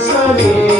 saber.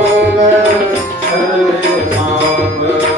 Hare Ram